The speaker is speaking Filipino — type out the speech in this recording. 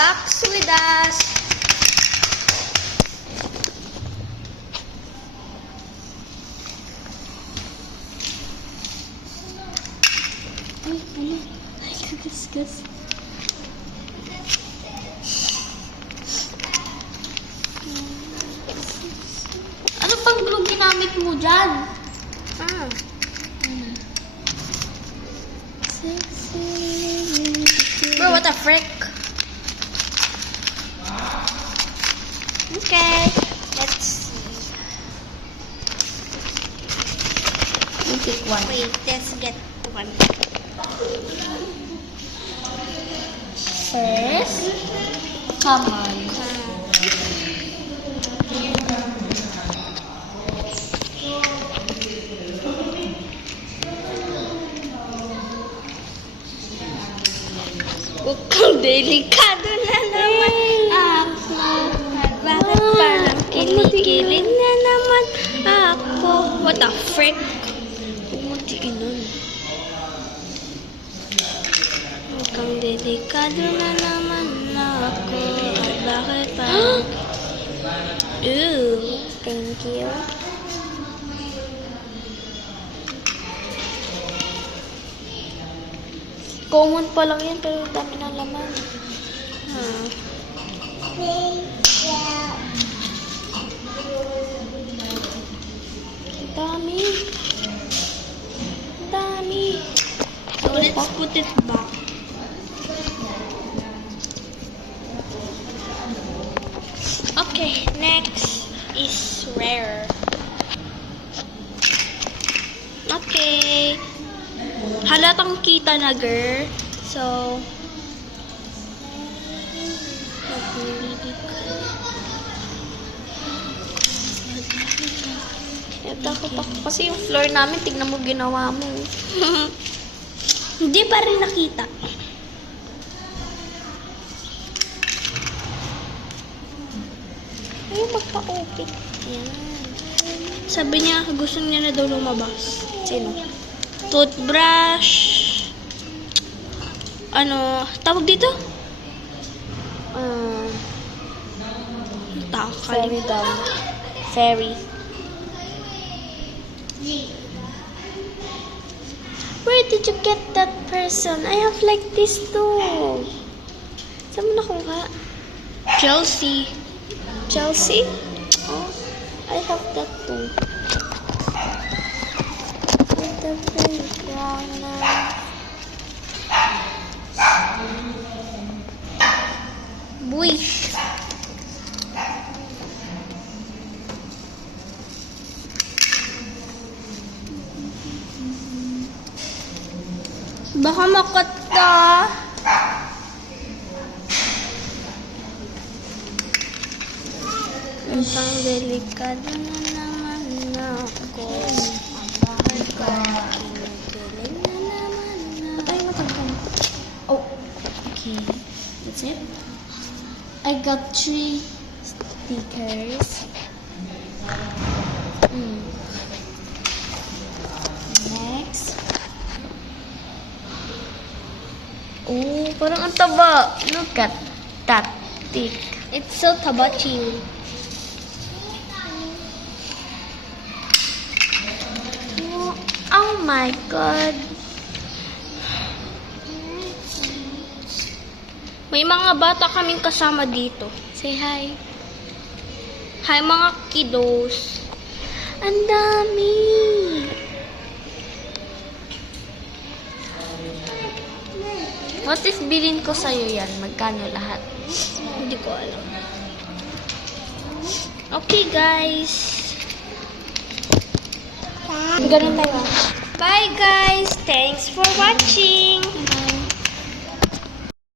box with us. Ay, kagasgas. Ano pang glue ginamit mo dyan? Bro, what the frick? Okay, let's see. You pick one. Wait, let's get one. First, come on. Mukhang delikado na naman ako. Bakit parang kinikilig na naman ako? What the frick? Pumutiin nun. Mukhang delikado na naman ako. At bakit parang... Ooh, thank you. Common pa lang yan, pero dami ng laman. Dami. Dami. So let's put it back. Okay, next is rare. Okay. Halatang kita na, girl. So, Takot ako kasi yung floor namin, tignan mo ginawa mo. hindi pa rin nakita. Ay, magpa-open. Yan. Sabi niya, gusto niya na daw lumabas. Sino? Toothbrush. Ano, tawag dito? Fairy gum. Fairy. Where did you get that person? I have like this too. Saan mo nakuha? Chelsea. Chelsea? Oh, I have that too. With the fairy crown. Buish. Baka makat ka. Ang delikado na naman ako. Bakit ba kinikilig na naman ako? Patay mo tagpan. Oh, okay. That's it. I got 3 stickers. Next. Oh, parang ang taba. Look at that thick. It's so tabachi. Oh my God. May mga bata kaming kasama dito. Say hi. Hi mga kiddos. Ang dami. What if bilhin ko sa'yo yan? Magkano lahat? Hindi ko alam. Okay guys. Ganun tayo. Bye guys. Thanks for watching.